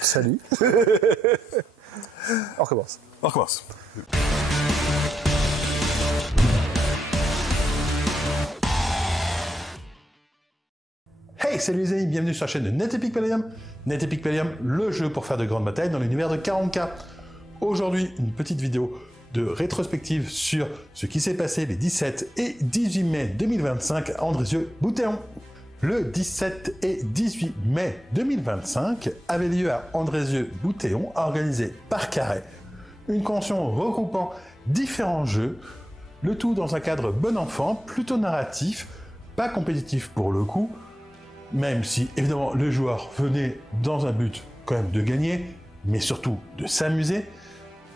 Salut. On recommence. On recommence. Hey, salut les amis, bienvenue sur la chaîne de NetEpic Palladium. NetEpic Palladium, le jeu pour faire de grandes batailles dans l'univers de 40K. Aujourd'hui, une petite vidéo de rétrospective sur ce qui s'est passé les 17 et 18 mai 2025 à Andrézieux-Bouthéon. Le 17 et 18 mai 2025 avait lieu à Andrézieux-Bouthéon, organisé par Carré, une convention regroupant différents jeux, le tout dans un cadre bon enfant, plutôt narratif, pas compétitif pour le coup, même si évidemment le joueur venait dans un but quand même de gagner, mais surtout de s'amuser.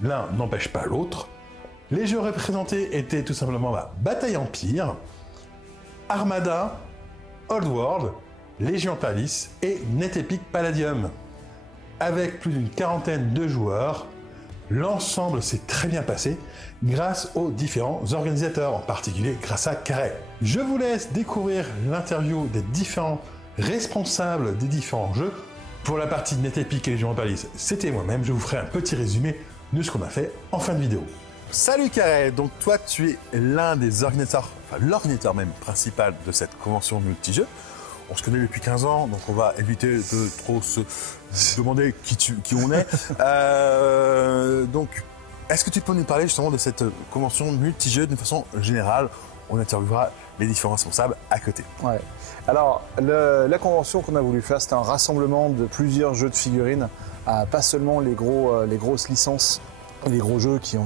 L'un n'empêche pas l'autre. Les jeux représentés étaient tout simplement la Bataille Empire, Armada, Old World, Légion Palace et NetEpic Palladium. Avec plus d'une quarantaine de joueurs, l'ensemble s'est très bien passé grâce aux différents organisateurs, en particulier grâce à Carré. Je vous laisse découvrir l'interview des différents responsables des différents jeux. Pour la partie NetEpic et Légion Palace, c'était moi-même. Je vous ferai un petit résumé de ce qu'on a fait en fin de vidéo. Salut Carré, donc toi tu es l'un des organisateurs, enfin l'organisateur même principal de cette convention multijeux. On se connaît depuis 15 ans, donc on va éviter de trop se demander qui on est. Donc, est-ce que tu peux nous parler justement de cette convention multijeux d'une façon générale? On interviewera les différents responsables à côté. Ouais. Alors, la convention qu'on a voulu faire, c'était un rassemblement de plusieurs jeux de figurines, pas seulement les grosses licences et les gros jeux que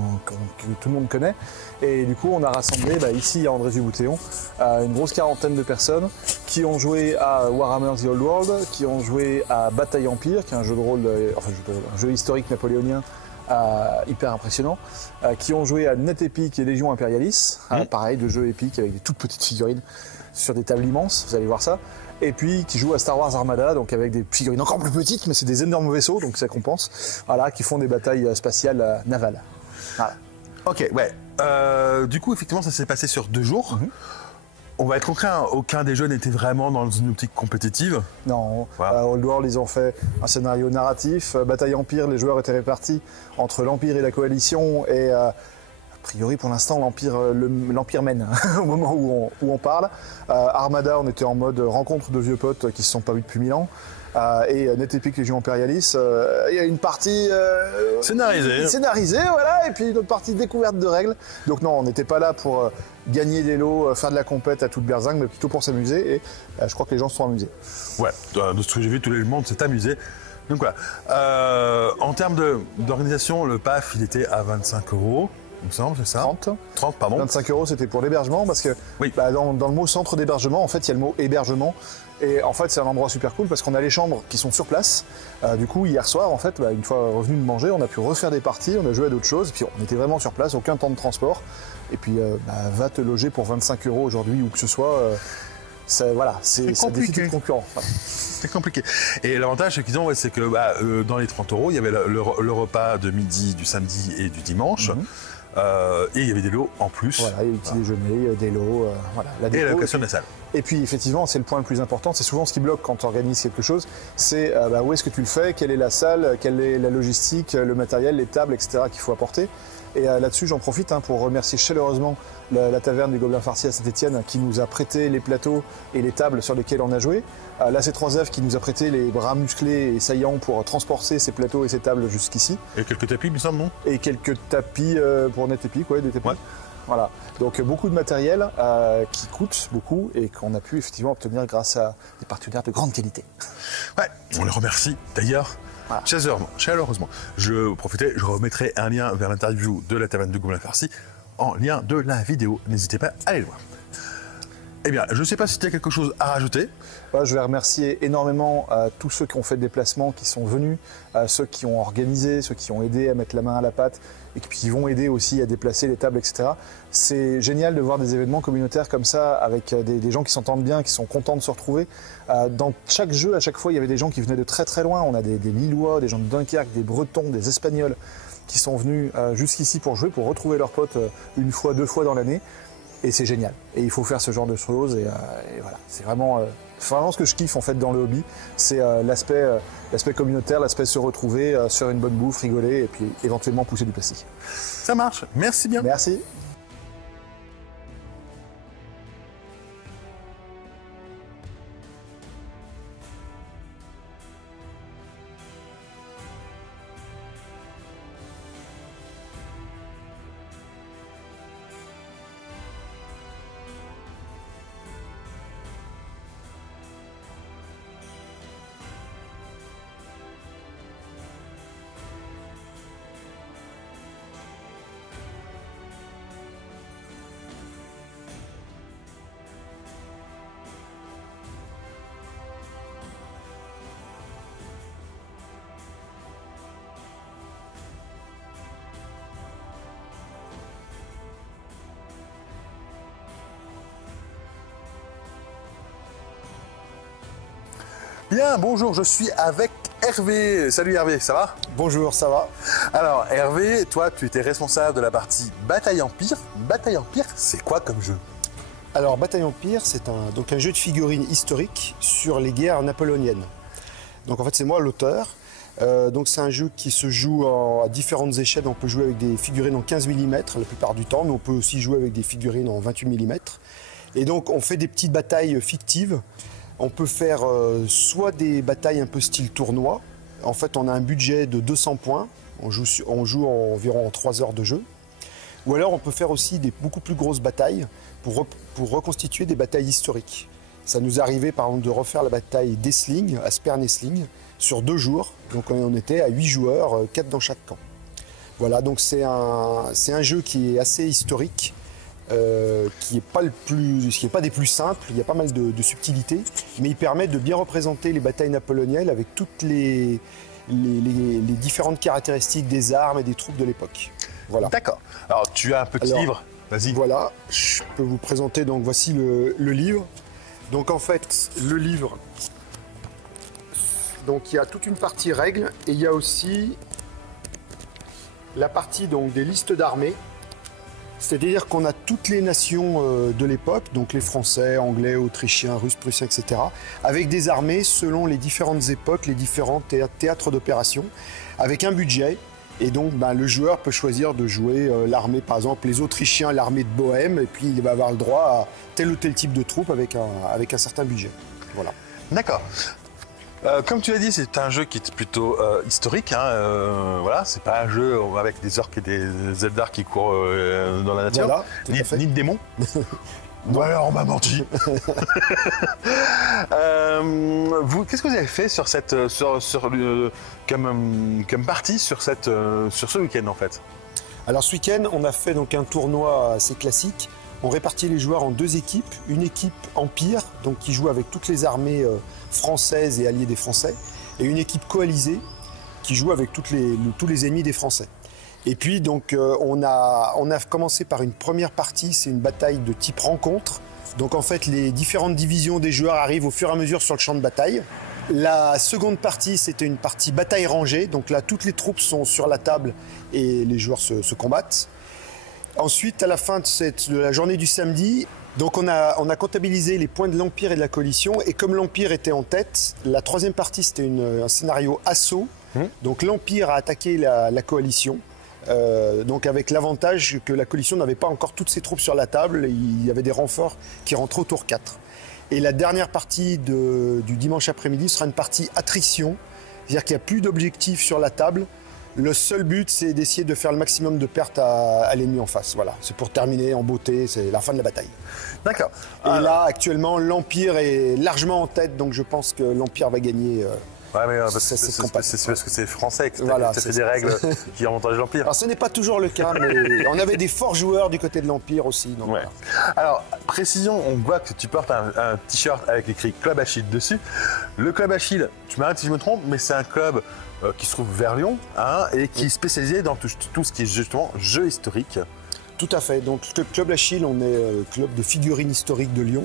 tout le monde connaît. Et du coup, on a rassemblé ici à Andrézieux-Bouthéon une grosse quarantaine de personnes qui ont joué à Warhammer The Old World, qui ont joué à Bataille Empire, qui est un jeu de rôle, un jeu historique napoléonien hyper impressionnant, qui ont joué à NetEpic et Légion Imperialis, pareil, de jeux épiques avec des toutes petites figurines sur des tables immenses, vous allez voir ça. Et puis qui jouent à Star Wars Armada, donc avec des figurines encore plus petites, mais c'est des énormes vaisseaux, donc ça compense, voilà, qui font des batailles spatiales navales. Voilà. Ok, ouais. Du coup, effectivement, ça s'est passé sur 2 jours. On va être concret, hein, aucun des jeux n'était vraiment dans une optique compétitive. Non, voilà. Old World, ils ont fait un scénario narratif. Bataille Empire, les joueurs étaient répartis entre l'Empire et la Coalition, et a priori, pour l'instant, l'Empire mène au moment où on parle. Armada, on était en mode rencontre de vieux potes qui ne se sont pas vus depuis 1000 ans. Et NetEpic Légion Imperialis, il y a une partie scénarisée, voilà, et puis une autre partie découverte de règles. Donc non, on n'était pas là pour gagner des lots, faire de la compète à toute berzingue, mais plutôt pour s'amuser, et je crois que les gens se sont amusés. Ouais, de ce que j'ai vu, tout le monde s'est amusé. Donc voilà. En termes d'organisation, le PAF, il était à 25 €. Il me semble, c'est ça? 30, pardon. 25 €, c'était pour l'hébergement, parce que oui. Dans le mot centre d'hébergement, en fait, il y a le mot hébergement. Et en fait, c'est un endroit super cool parce qu'on a les chambres qui sont sur place. Du coup, hier soir, en fait, une fois revenu de manger, on a pu refaire des parties, on a joué à d'autres choses. Puis on était vraiment sur place, aucun temps de transport. Et puis, va te loger pour 25 € aujourd'hui, ou que ce soit. Voilà, ça défie toute concurrence. Voilà. C'est compliqué. Et l'avantage, c'est que dans les 30 €, il y avait le repas de midi, du samedi et du dimanche. Et il y avait des lots en plus. Voilà, il y a des petits déjeuners, des lots, voilà. Et la location de la salle. Et puis effectivement, c'est le point le plus important, c'est souvent ce qui bloque quand tu organises quelque chose, c'est où est-ce que tu le fais, quelle est la salle, quelle est la logistique, le matériel, les tables, etc. qu'il faut apporter. Et là-dessus, j'en profite pour remercier chaleureusement la taverne du Gobelin Farci à Saint-Etienne qui nous a prêté les plateaux et les tables sur lesquelles on a joué. La C3F qui nous a prêté les bras musclés et saillants pour transporter ces plateaux et ces tables jusqu'ici. Et quelques tapis, il me semble, non? Et quelques tapis pour NetEpic, ouais, des tapis. Ouais. Voilà, donc beaucoup de matériel qui coûte beaucoup et qu'on a pu effectivement obtenir grâce à des partenaires de grande qualité. Ouais, on les remercie d'ailleurs. Voilà. Chaleureusement. Je remettrai un lien vers l'interview de la taverne de Gobelin Farci en lien de la vidéo. N'hésitez pas à aller le voir. Eh bien, je ne sais pas si tu as quelque chose à rajouter. Je vais remercier énormément tous ceux qui ont fait le déplacement, qui sont venus, ceux qui ont organisé, ceux qui ont aidé à mettre la main à la pâte et qui vont aider aussi à déplacer les tables, etc. C'est génial de voir des événements communautaires comme ça, avec des gens qui s'entendent bien, qui sont contents de se retrouver. Dans chaque jeu, à chaque fois, il y avait des gens qui venaient de très très loin. On a des Lillois, des gens de Dunkerque, des Bretons, des Espagnols qui sont venus jusqu'ici pour jouer, pour retrouver leurs potes une fois, 2 fois dans l'année. Et c'est génial. Et il faut faire ce genre de choses. Et voilà, c'est vraiment vraiment ce que je kiffe en fait dans le hobby, c'est l'aspect communautaire, l'aspect se retrouver sur une bonne bouffe, rigoler et puis éventuellement pousser du plastique. Ça marche, merci bien. Merci. Bien, bonjour, je suis avec Hervé. Salut Hervé, ça va? Bonjour, ça va? Alors Hervé, toi tu étais responsable de la partie Bataille Empire. Bataille Empire, c'est quoi comme jeu? Alors Bataille Empire, c'est un jeu de figurines historique sur les guerres napoléoniennes. Donc en fait c'est moi l'auteur. Donc c'est un jeu qui se joue à différentes échelles. On peut jouer avec des figurines en 15 mm la plupart du temps, mais on peut aussi jouer avec des figurines en 28 mm. Et donc on fait des petites batailles fictives. On peut faire soit des batailles un peu style tournoi. En fait, on a un budget de 200 points. On joue environ en 3 heures de jeu. Ou alors, on peut faire aussi des beaucoup plus grosses batailles pour reconstituer des batailles historiques. Ça nous arrivait, par exemple, de refaire la bataille d'Essling, à Spern-Essling, sur 2 jours. Donc, on était à 8 joueurs, 4 dans chaque camp. Voilà, donc c'est un jeu qui est assez historique. Qui n'est pas des plus simples, il y a pas mal de subtilités, mais il permet de bien représenter les batailles napoléoniennes avec toutes les différentes caractéristiques des armes et des troupes de l'époque. Voilà. D'accord. Alors tu as un petit livre, vas-y. Voilà, je peux vous présenter, donc voici le livre. Donc en fait, le livre, donc il y a toute une partie règles et il y a aussi la partie donc, des listes d'armées. C'est-à-dire qu'on a toutes les nations de l'époque, donc les Français, Anglais, Autrichiens, Russes, Prussiens, etc., avec des armées selon les différentes époques, les différents théâtres d'opération, avec un budget. Et donc le joueur peut choisir de jouer l'armée, par exemple les Autrichiens, l'armée de Bohême, et puis il va avoir le droit à tel ou tel type de troupe avec un certain budget. Voilà. D'accord. Comme tu l'as dit, c'est un jeu qui est plutôt historique. Voilà, c'est pas un jeu avec des orques et des Eldar qui courent dans la nature, voilà, ni de démons. Ouais, on m'a menti. Qu'est-ce que vous avez fait sur cette, comme partie sur ce week-end en fait? Alors ce week-end, on a fait donc un tournoi assez classique. On répartit les joueurs en 2 équipes. Une équipe Empire, donc qui joue avec toutes les armées françaises et alliées des Français, et une équipe coalisée qui joue avec tous les ennemis des Français. Et puis donc on a commencé par une première partie, c'est une bataille de type rencontre. Donc en fait les différentes divisions des joueurs arrivent au fur et à mesure sur le champ de bataille. La seconde partie, c'était une partie bataille rangée, donc là toutes les troupes sont sur la table et les joueurs se combattent. Ensuite, à la fin de la journée du samedi, donc on a comptabilisé les points de l'Empire et de la Coalition, et comme l'Empire était en tête, la troisième partie c'était un scénario assaut. Donc l'Empire a attaqué la Coalition, donc avec l'avantage que la Coalition n'avait pas encore toutes ses troupes sur la table, et il y avait des renforts qui rentraient au tour 4. Et la dernière partie du dimanche après-midi sera une partie attrition, c'est-à-dire qu'il n'y a plus d'objectifs sur la table. Le seul but, c'est d'essayer de faire le maximum de pertes à l'ennemi en face. Voilà, c'est pour terminer en beauté, c'est la fin de la bataille. D'accord. Et là, actuellement, l'Empire est largement en tête, donc je pense que l'Empire va gagner. Ouais, mais c'est parce que c'est français que voilà, ça fait des règles qui avantagent l'Empire. Alors ce n'est pas toujours le cas, mais on avait des forts joueurs du côté de l'Empire aussi. Donc ouais. Voilà. Alors, précision, on voit que tu portes un t-shirt avec écrit Club Achille dessus. Le Club Achille, tu m'arrêtes si je me trompe, mais c'est un club qui se trouve vers Lyon et qui est spécialisé dans tout ce qui est justement jeu historique. Tout à fait. Donc Club Achille, on est club de figurines historiques de Lyon.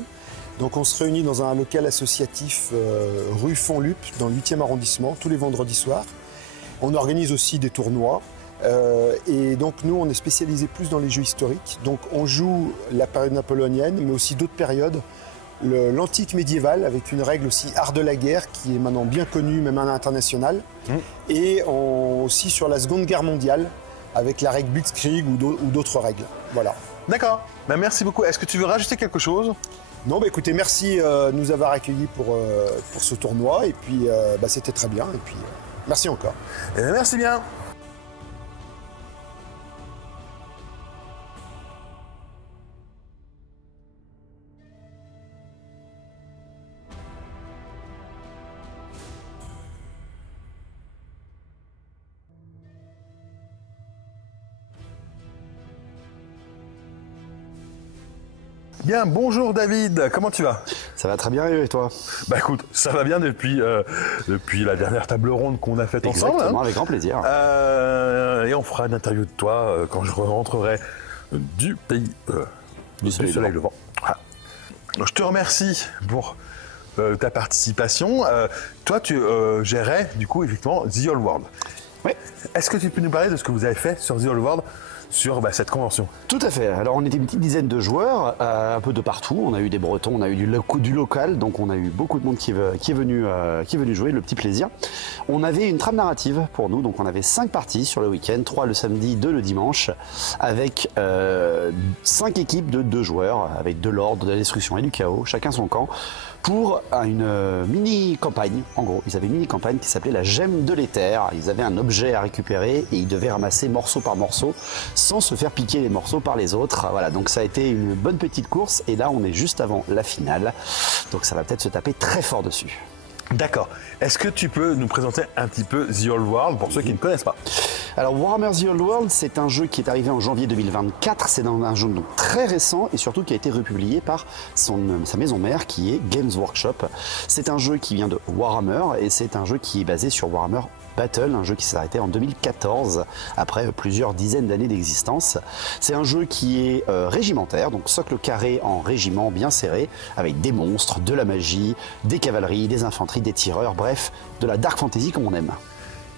Donc on se réunit dans un local associatif rue Fontlup, dans le 8e arrondissement, tous les vendredis soirs. On organise aussi des tournois. Et donc nous, on est spécialisé plus dans les jeux historiques. Donc on joue la période napoléonienne, mais aussi d'autres périodes. l'antique médiéval avec une règle aussi art de la guerre qui est maintenant bien connue même à l'international. Et aussi sur la Seconde Guerre mondiale avec la règle Blitzkrieg ou d'autres règles. Voilà. D'accord. Ben, merci beaucoup. Est-ce que tu veux rajouter quelque chose? Non, bah écoutez, merci de nous avoir accueillis pour ce tournoi. Et puis, c'était très bien. Et puis, merci encore. Eh bien, merci bien. Bien, bonjour David, comment tu vas? Ça va très bien et toi? Bah écoute, ça va bien depuis la dernière table ronde qu'on a faite ensemble. Exactement, avec grand plaisir. Et on fera une interview de toi quand je rentrerai du pays du soleil levant. Voilà. Je te remercie pour ta participation. Toi, tu gérais du coup effectivement The Old World. Oui. Est-ce que tu peux nous parler de ce que vous avez fait sur The Old World? Sur cette convention. Tout à fait. Alors on était une petite dizaine de joueurs, un peu de partout. On a eu des Bretons, on a eu du local, donc on a eu beaucoup de monde qui est venu jouer, le petit plaisir. On avait une trame narrative pour nous, donc on avait 5 parties sur le week-end, 3 le samedi, 2 le dimanche, avec 5 équipes de 2 joueurs, avec de l'ordre, de la destruction et du chaos, chacun son camp, pour une mini-campagne. En gros, ils avaient une mini-campagne qui s'appelait la Gemme de l'éther. Ils avaient un objet à récupérer et ils devaient ramasser morceau par morceau sans se faire piquer les morceaux par les autres. Voilà, donc ça a été une bonne petite course et là on est juste avant la finale. Donc ça va peut-être se taper très fort dessus. D'accord. Est-ce que tu peux nous présenter un petit peu The Old World pour ceux qui ne connaissent pas? Alors Warhammer The Old World, c'est un jeu qui est arrivé en janvier 2024. C'est un jeu donc très récent et surtout qui a été republié par sa maison mère qui est Games Workshop. C'est un jeu qui vient de Warhammer et c'est un jeu qui est basé sur Warhammer Battle, un jeu qui s'est arrêté en 2014 après plusieurs dizaines d'années d'existence. C'est un jeu qui est régimentaire, donc socle carré en régiment bien serré, avec des monstres, de la magie, des cavaleries, des infanteries, des tireurs, bref, de la dark fantasy comme on aime.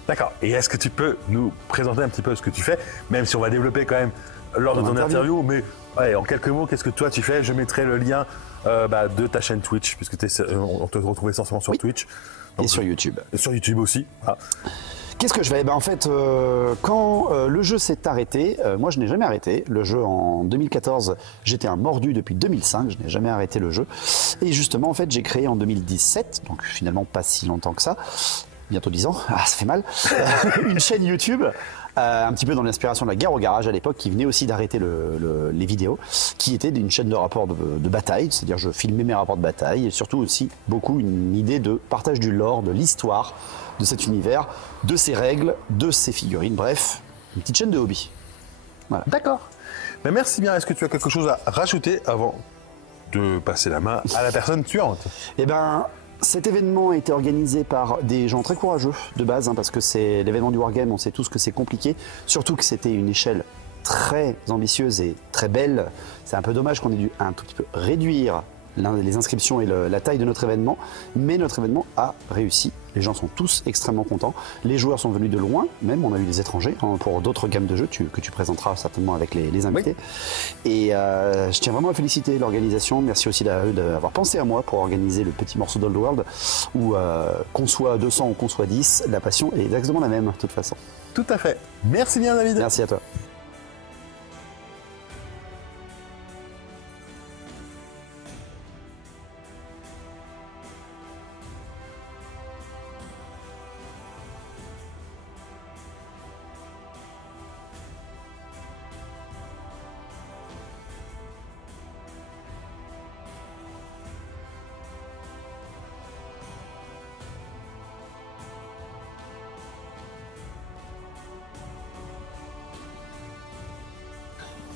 D'accord. Et est-ce que tu peux nous présenter un petit peu ce que tu fais, même si on va développer quand même lors de ton interview, mais ouais, en quelques mots, qu'est-ce que toi tu fais? Je mettrai le lien de ta chaîne Twitch, puisque on te retrouve essentiellement sur Twitch. Donc, et sur YouTube. Et sur YouTube aussi. Ah. Qu'est-ce que je fais? En fait, quand le jeu s'est arrêté, moi je n'ai jamais arrêté. Le jeu en 2014, j'étais un mordu depuis 2005, je n'ai jamais arrêté le jeu. Et justement, en fait, j'ai créé en 2017, donc finalement pas si longtemps que ça, bientôt 10 ans, ça fait mal, une chaîne YouTube. Un petit peu dans l'inspiration de la guerre au garage à l'époque, qui venait aussi d'arrêter les vidéos, qui était une chaîne de rapports de bataille, c'est-à-dire je filmais mes rapports de bataille, et surtout aussi beaucoup une idée de partage du lore, de l'histoire de cet univers, de ses règles, de ses figurines, bref, une petite chaîne de hobby. Voilà. D'accord. Mais merci bien. Est-ce que tu as quelque chose à rajouter avant de passer la main à la personne suivante? Eh ben, cet événement a été organisé par des gens très courageux de base, parce que c'est l'événement du Wargame, on sait tous que c'est compliqué, surtout que c'était une échelle très ambitieuse et très belle. C'est un peu dommage qu'on ait dû un tout petit peu réduire les inscriptions et la taille de notre événement, mais notre événement a réussi. Les gens sont tous extrêmement contents. Les joueurs sont venus de loin, même on a eu des étrangers pour d'autres gammes de jeux que tu présenteras certainement avec les invités. Oui. Et je tiens vraiment à féliciter l'organisation. Merci aussi d'avoir pensé à moi pour organiser le petit morceau d'Old World où qu'on soit 200 ou qu'on soit 10, la passion est exactement la même de toute façon. Tout à fait. Merci bien David. Merci à toi.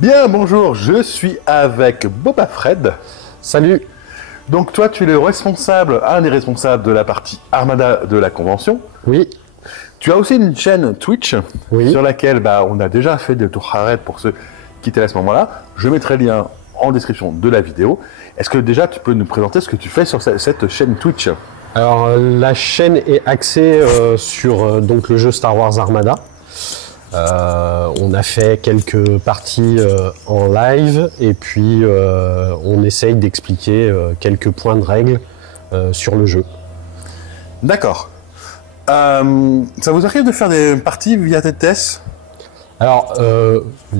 Bien, bonjour, je suis avec Boba Fred. Salut. Donc toi, tu es le responsable, un des responsables de la partie Armada de la convention. Oui. Tu as aussi une chaîne Twitch sur laquelle on a déjà fait des tours arrêt pour ceux qui étaient à ce moment-là. Je mettrai le lien en description de la vidéo. Est-ce que déjà tu peux nous présenter ce que tu fais sur cette chaîne Twitch? Alors la chaîne est axée sur donc le jeu Star Wars Armada. On a fait quelques parties en live et puis on essaye d'expliquer quelques points de règle sur le jeu. D'accord. Ça vous arrive de faire des parties via TTS? Alors,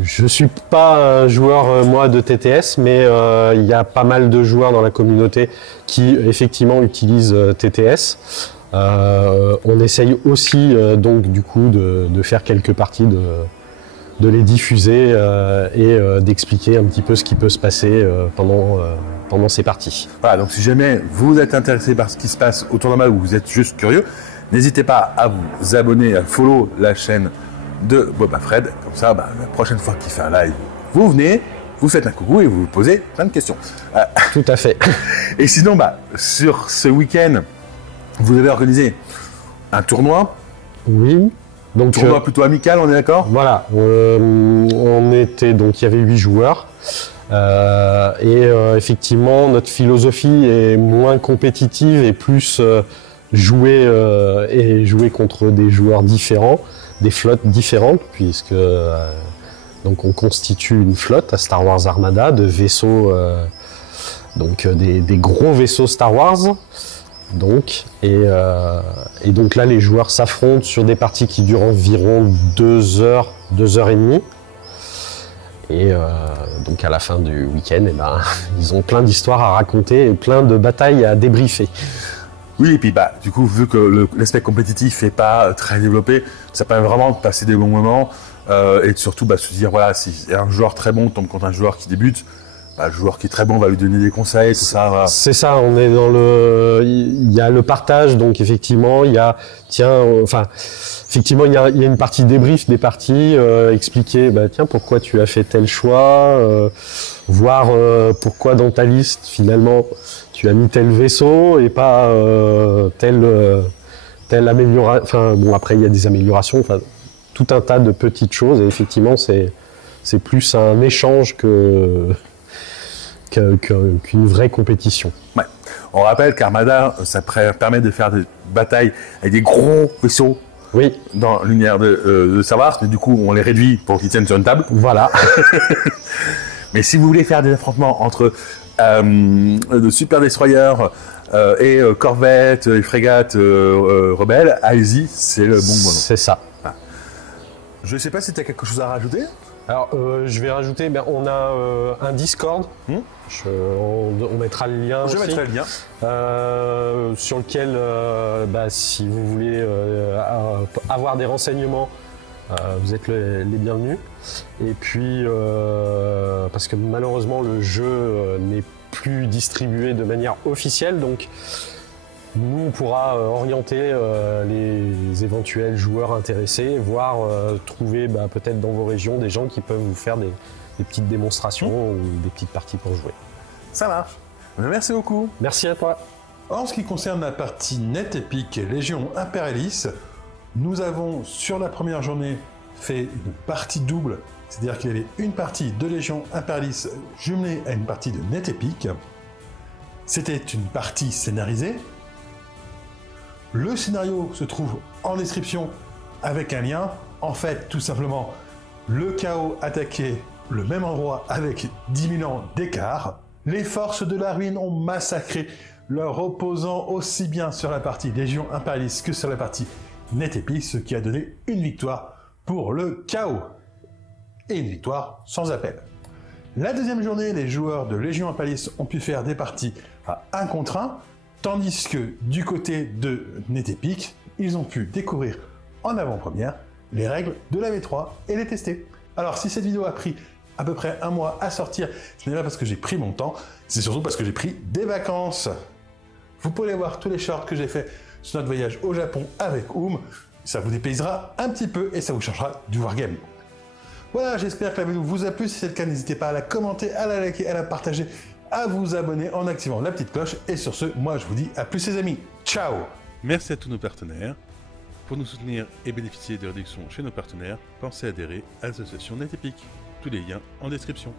je suis pas un joueur moi de TTS, mais il y a pas mal de joueurs dans la communauté qui effectivement utilisent TTS. On essaye aussi donc du coup de faire quelques parties, de les diffuser et d'expliquer un petit peu ce qui peut se passer pendant ces parties. Voilà, donc si jamais vous êtes intéressé par ce qui se passe autour d'un match ou vous êtes juste curieux, n'hésitez pas à vous abonner, à follow la chaîne de Boba Fred. Comme ça, la prochaine fois qu'il fait un live, vous venez, vous faites un coucou et vous vous posez plein de questions. Tout à fait. Et sinon, sur ce week-end, vous avez organisé un tournoi. Oui. Donc, tournoi plutôt amical, on est d'accord? Voilà. On était donc il y avait 8 joueurs. Effectivement, notre philosophie est moins compétitive et plus jouer contre des joueurs différents, des flottes différentes, puisque donc on constitue une flotte à Star Wars Armada de vaisseaux, donc des gros vaisseaux Star Wars. Donc, et donc là, les joueurs s'affrontent sur des parties qui durent environ 2 heures, 2 heures et demie. Et donc à la fin du week-end, ils ont plein d'histoires à raconter et plein de batailles à débriefer. Oui, et puis du coup, vu que l'aspect compétitif n'est pas très développé, ça permet vraiment de passer des bons moments et surtout se dire, voilà, si un joueur très bon tombe contre un joueur qui débute, le joueur qui est très bon va lui donner des conseils, tout ça. Voilà. C'est ça, on est dans il y a le partage, donc effectivement, il y a, effectivement, il y a une partie débrief des parties, expliquer, tiens, pourquoi tu as fait tel choix, voir pourquoi dans ta liste, finalement, tu as mis tel vaisseau et pas telle amélioration. Enfin, bon, après, il y a des améliorations, tout un tas de petites choses, et effectivement, c'est plus un échange qu'une vraie compétition. Ouais. On rappelle qu'Armada, ça permet de faire des batailles avec des gros vaisseaux. Oui. Dans l'univers de Star Wars, mais du coup, on les réduit pour qu'ils tiennent sur une table. Voilà. Mais si vous voulez faire des affrontements entre de super destroyers et corvettes et frégates rebelles, allez-y, c'est le bon moment. C'est ça. Ah. Je ne sais pas si tu as quelque chose à rajouter. Alors, je vais rajouter, on a un Discord. On mettra le lien aussi. Je mettrai le lien. Sur lequel, si vous voulez avoir des renseignements, vous êtes les bienvenus. Et puis, parce que malheureusement, le jeu n'est plus distribué de manière officielle, donc nous, on pourra orienter les éventuels joueurs intéressés, voire trouver peut-être dans vos régions des gens qui peuvent vous faire des petites démonstrations ou des petites parties pour jouer. Ça marche. Merci beaucoup. Merci à toi. En ce qui concerne la partie Net Epic Légion Imperialis, nous avons sur la première journée fait une partie double, c'est-à-dire qu'il y avait une partie de Légion Imperialis jumelée à une partie de Net Epic. C'était une partie scénarisée. Le scénario se trouve en description avec un lien. En fait, tout simplement, le chaos attaquait le même endroit avec 10 000 ans d'écart. Les forces de la ruine ont massacré leurs opposants aussi bien sur la partie Légion Imperialis que sur la partie Net Epic, ce qui a donné une victoire pour le chaos. Et une victoire sans appel. La deuxième journée, les joueurs de Légion Imperialis ont pu faire des parties à 1 contre 1. Tandis que du côté de Net Epic, ils ont pu découvrir en avant-première les règles de la V3 et les tester. Alors si cette vidéo a pris à peu près 1 mois à sortir, ce n'est pas parce que j'ai pris mon temps, c'est surtout parce que j'ai pris des vacances. Vous pouvez voir tous les shorts que j'ai fait sur notre voyage au Japon avec Oum. Ça vous dépaysera un petit peu et ça vous changera du wargame. Voilà, j'espère que la vidéo vous a plu. Si c'est le cas, n'hésitez pas à la commenter, à la liker, à la partager, à vous abonner en activant la petite cloche. Et sur ce, moi je vous dis à plus les amis. Ciao! Merci à tous nos partenaires. Pour nous soutenir et bénéficier de réductions chez nos partenaires, pensez à adhérer à l'association Net Epic. Tous les liens en description.